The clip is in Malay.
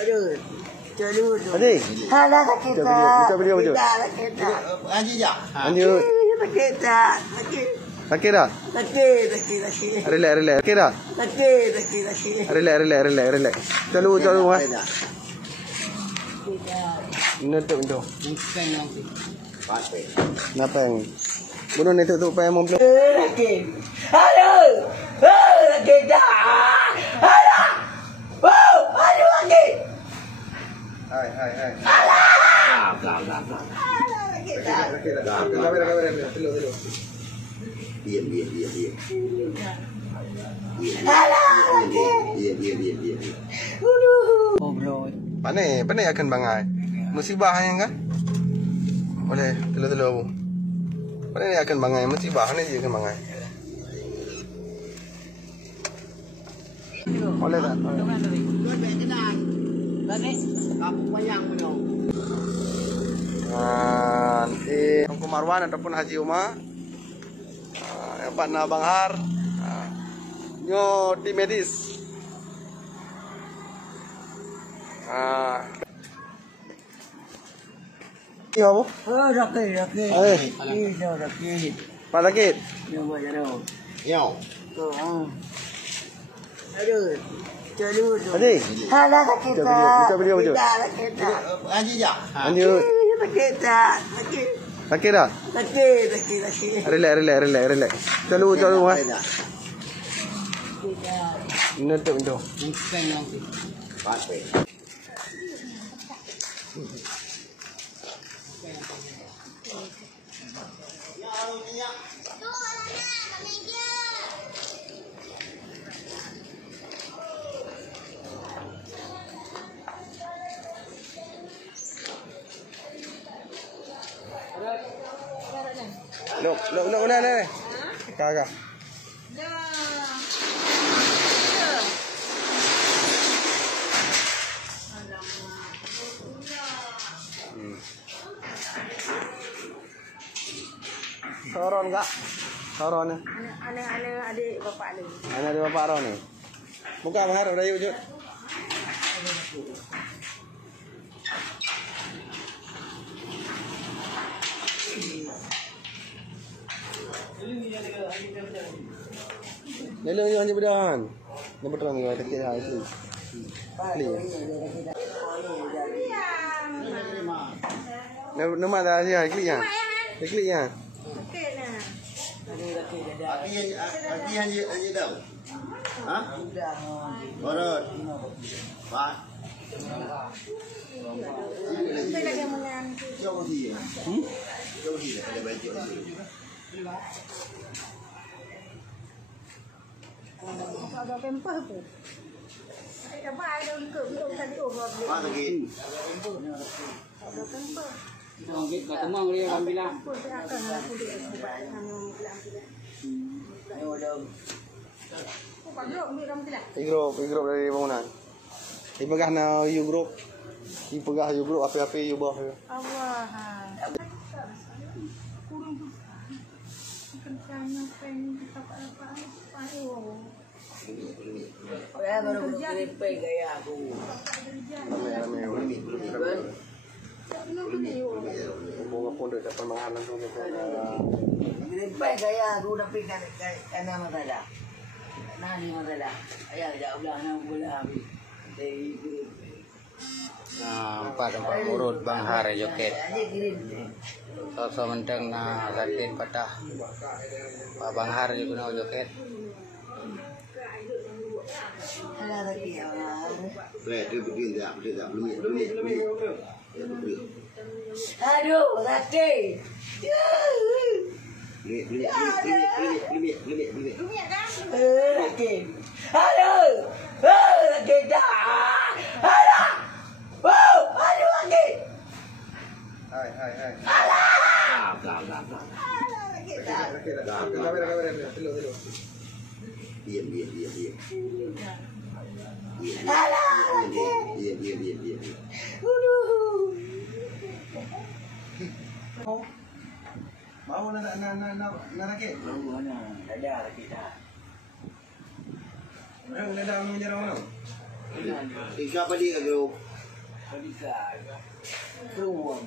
Aduh. Dulu. Adi. Halah sakit tak. Kita video wujud. Sakit tak. Anji je. Lanjut. Sakit tak. Sakit. Sakit tak? Sakit. Relax. Sakit tak? Sakit. Relax. Calu. Nutup tu. Napang. Bunuh ni tutup payah mau belum. Sakit. Aduh. Sakit tak. Alah. Aduh sakit. Hai. Alah. Sakit tak? Kamera. Hello. Diam. Alah. Diam. Pandai akan bangai. Musibah yang kan? Boleh telur. Pandai akan bangai musibah ni dia akan bangai. Boleh tak? Nanti Tengku Marwan ataupun Haji Umar, Pak Nabang Har, nyo tim medis. Iya bu? Sakit. Sakit. Pak sakit? Yo. Aduh. Dulu. Adi. Halah sakit tak. Kita video wujud. Sakit tak. Anji je. Lanjut. Sakit tak. Sakit tak? Sakit. Relax. Calu. Nutup tu. Look, nah. Kagak. Soron kak? Soron ni? Adik bapak ni. Anak dia bapak Ron ni? Buka mengharap dah wujud. Lalu ni hanya berdahan. Dia betul ni kata kira itu. Clear. Nama dah dia clear. Clear ya. Hati Anji tahu. Ha? Borot. Pak. Jauh dia. Jauh dia ada baju tu. Ada pempah tu. Ada bayi dah ikut tadi orang. Pak sakit. Ada pempah. Kita ketemu dia ambillah. Igrup dari bangunan. Ipegah na you group. Ipegah you group apa-apa you bawah. Allah. Kurang tu. Kencangnya pengen kita apa-apa. Saya baru kerja gaya aku. Bunga pun dah dapat makanan tu. Baik gaya aku tapi kan masalah. Nani masalah. Ayah jauh belah nak bola habis. Empat urut Bang Har joket. So menteng na satin patah. Pak Bang Har juga nak joket. Betul tak? Belum. Aduh, sakit. Beli. Sakit. Aduh. Sakit dah. Alah. Aduh sakit. Hai. Alah. Kamera. Hello. Diam. Alah. Diam. Mau nak rakit? Mau mana? Ada rakit dah. Orang dah menyerang orang. Tinggal apa dia kalau Berikan. Peluang.